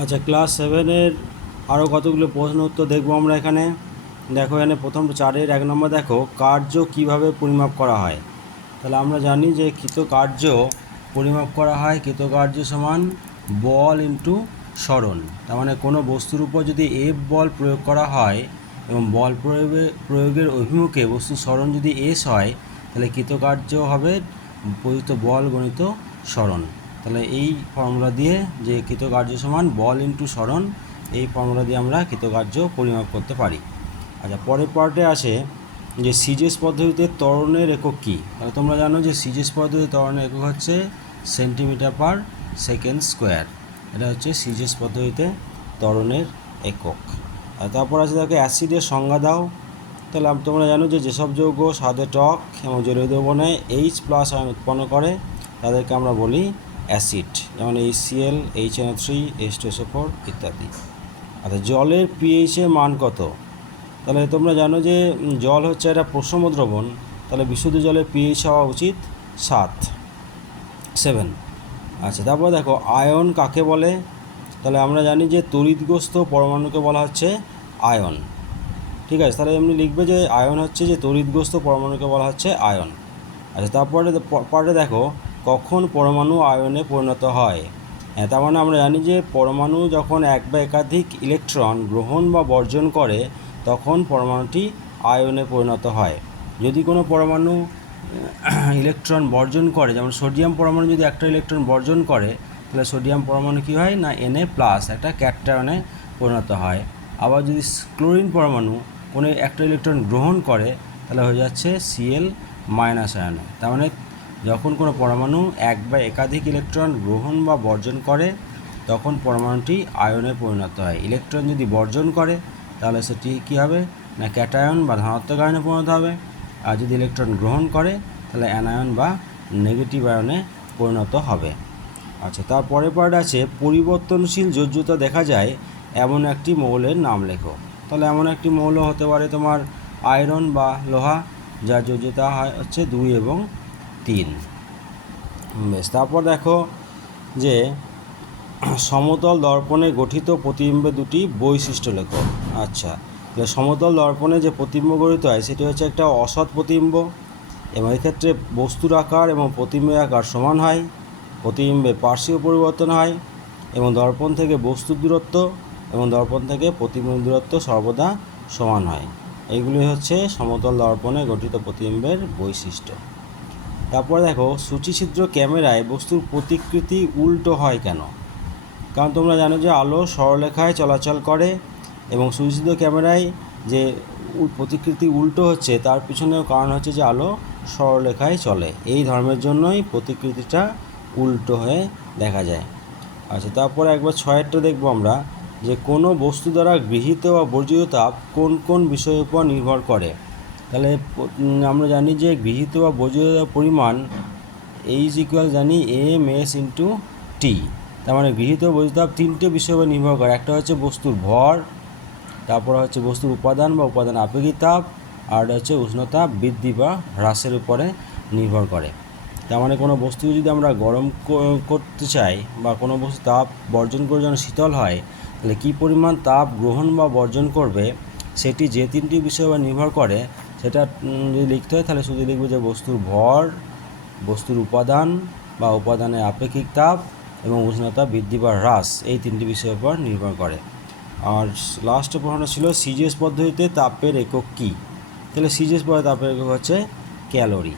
আচ্ছা ক্লাস সেভেনের আরও কতগুলো প্রশ্ন উত্তর দেখব আমরা এখানে? দেখো, এখানে প্রথম চারের এক নম্বর দেখো, কার্য কীভাবে পরিমাপ করা হয়? তাহলে আমরা জানি যে কৃতকার্য পরিমাপ করা হয় কৃতকার্য সমান বল ইন্টু সরণ। তার মানে কোনো বস্তুর উপর যদি এফ বল প্রয়োগ করা হয় এবং বল প্রয়োগে, প্রয়োগের অভিমুখে বস্তুর সরণ যদি এস হয়, তাহলে কৃতকার্য হবে প্রযুক্ত বল গণিত সরণ। তাহলে এই ফর্মুলা দিয়ে যে কৃতকার্য সমান বল ইন্টু সরণ, এই ফর্মুলা দিয়ে আমরা কৃতকার্য পরিমাপ করতে পারি। আচ্ছা পরের পার্টে আসে যে সিজেস পদ্ধতিতে ত্বরণের একক কী? তাহলে তোমরা জানো যে সিজেস পদ্ধতিতে ত্বরণের একক হচ্ছে সেন্টিমিটার পার সেকেন্ড স্কোয়ার। এটা হচ্ছে সিজেস পদ্ধতিতে ত্বরণের একক। আর তারপর আছে দেখো অ্যাসিডের সংজ্ঞা দাও। তাহলে তোমরা জানো যে যেসব যৌগ স্বাদে টক এবং জলীয় দ্রবণে এইচ প্লাস উৎপন্ন করে, তাদেরকে আমরা বলি অ্যাসিড, যেমন H C L H N three H two four ইত্যাদি। আচ্ছা জলের পিএইচের মান কত? তাহলে তোমরা জানো যে জল হচ্ছে একটা প্রসম দ্রবণ তাহলে বিশুদ্ধ জলের পিএইচ হওয়া উচিত সাত সেভেন আচ্ছা তারপর দেখো, আয়ন কাকে বলে? তাহলে আমরা জানি যে তড়িৎগ্রস্ত পরমাণুকে বলা হচ্ছে আয়ন। ঠিক আছে, তাহলে এমনি লিখবে যে আয়ন হচ্ছে যে তড়িৎগ্রস্ত পরমাণুকে বলা হচ্ছে আয়ন। আচ্ছা তারপরে পার্টে দেখো কখন পরমাণু আয়নে পরিণত হয়? হ্যাঁ তার মানে আমরা জানি যে পরমাণু যখন এক বা একাধিক ইলেকট্রন গ্রহণ বা বর্জন করে, তখন পরমাণুটি আয়নে পরিণত হয়। যদি কোনো পরমাণু ইলেকট্রন বর্জন করে, যেমন সোডিয়াম পরমাণু যদি একটা ইলেকট্রন বর্জন করে, তাহলে সোডিয়াম পরমাণু কী হয়? না এনএ প্লাস একটা ক্যাটায়নে পরিণত হয়। আবার যদি ক্লোরিন পরমাণু কোনো একটা ইলেকট্রন গ্রহণ করে, তাহলে হয়ে যাচ্ছে সিএল মাইনাস আয়নে তার মানে যখন কোনো পরমাণু এক বা একাধিক ইলেকট্রন গ্রহণ বা বর্জন করে, তখন পরমাণুটি আয়নে পরিণত হয়। ইলেকট্রন যদি বর্জন করে, তাহলে সেটি কী হবে? না, ক্যাটায়ন বা ধনাত্মক আয়নে পরিণত হবে। আর যদি ইলেকট্রন গ্রহণ করে, তাহলে অ্যানায়ন বা নেগেটিভ আয়নে পরিণত হবে। আচ্ছা তারপরে পার্ট আছে, পরিবর্তনশীল যোজ্যতা দেখা যায়, এমন একটি মৌলের নাম লেখো। তাহলে এমন একটি মৌল হতে পারে তোমার আয়রন বা লোহা, যার যোজ্যতা হয় হচ্ছে দুই এবং তিন। বেশ, তারপর দেখো যে সমতল দর্পণে গঠিত প্রতিবিম্বে দুটি বৈশিষ্ট্য লেখো। আচ্ছা তাহলে সমতল দর্পণে যে প্রতিবিম্ব গঠিত হয়, সেটি হচ্ছে একটা অসৎ প্রতিবিম্ব এবং এক্ষেত্রে বস্তুর আকার এবং প্রতিবিম্বের আকার সমান হয়, প্রতিবিম্বে পার্শ্বীয় পরিবর্তন হয় এবং দর্পণ থেকে বস্তুর দূরত্ব এবং দর্পণ থেকে প্রতিবিম্বের দূরত্ব সর্বদা সমান হয়। এইগুলি হচ্ছে সমতল দর্পণে গঠিত প্রতিবিম্বের বৈশিষ্ট্য। তারপরে দেখো, সূচিছিদ্র ক্যামেরায় বস্তুর প্রতিকৃতি উল্টো হয় কেন? কারণ তোমরা জানো যে আলো সরলরেখায় চলাচল করে এবং সূচিছিদ্র ক্যামেরায় যে প্রতিকৃতি উল্টো হচ্ছে, তার পিছনেও কারণ হচ্ছে যে আলো সরলরেখায় চলে। এই ধর্মের জন্যই প্রতিকৃতিটা উল্টো হয়ে দেখা যায়। আচ্ছা তারপরে একবার ছয়েরটা দেখব আমরা, যে কোনো বস্তু দ্বারা গৃহীত বা বর্জিত তাপ কোন কোন বিষয়ের উপর নির্ভর করে? তাহলে আমরা জানি যে গৃহীত বা বর্জিত পরিমাণ এইজ ইকুয়াল জানি এম এস ইন্টু টি তার মানে গৃহীত বর্জিত তিনটে বিষয়ের উপর নির্ভর করে। একটা হচ্ছে বস্তুর ভর, তারপর হচ্ছে বস্তুর উপাদান বা উপাদান আপেক্ষিক তাপ, আর হচ্ছে উষ্ণতা বৃদ্ধি বা হ্রাসের উপরে নির্ভর করে। তার মানে কোনো বস্তু যদি আমরা গরম করতে চাই বা কোনো বস্তু তাপ বর্জন করে যেন শীতল হয়, তাহলে কী পরিমাণ তাপ গ্রহণ বা বর্জন করবে, সেটি যে তিনটি বিষয় উপর নির্ভর করে সেটা যদি লিখতে হয়, তাহলে শুধু লিখবে যে বস্তুর ভর, বস্তুর উপাদান বা উপাদানের আপেক্ষিক তাপ এবং উষ্ণতা বৃদ্ধি বা হ্রাস, এই তিনটি বিষয়ের উপর নির্ভর করে। আর লাস্ট প্রশ্ন ছিল, সিজিএস পদ্ধতিতে তাপের একক কী? তাহলে সিজিএস পদ্ধতি তাপের একক হচ্ছে ক্যালোরি।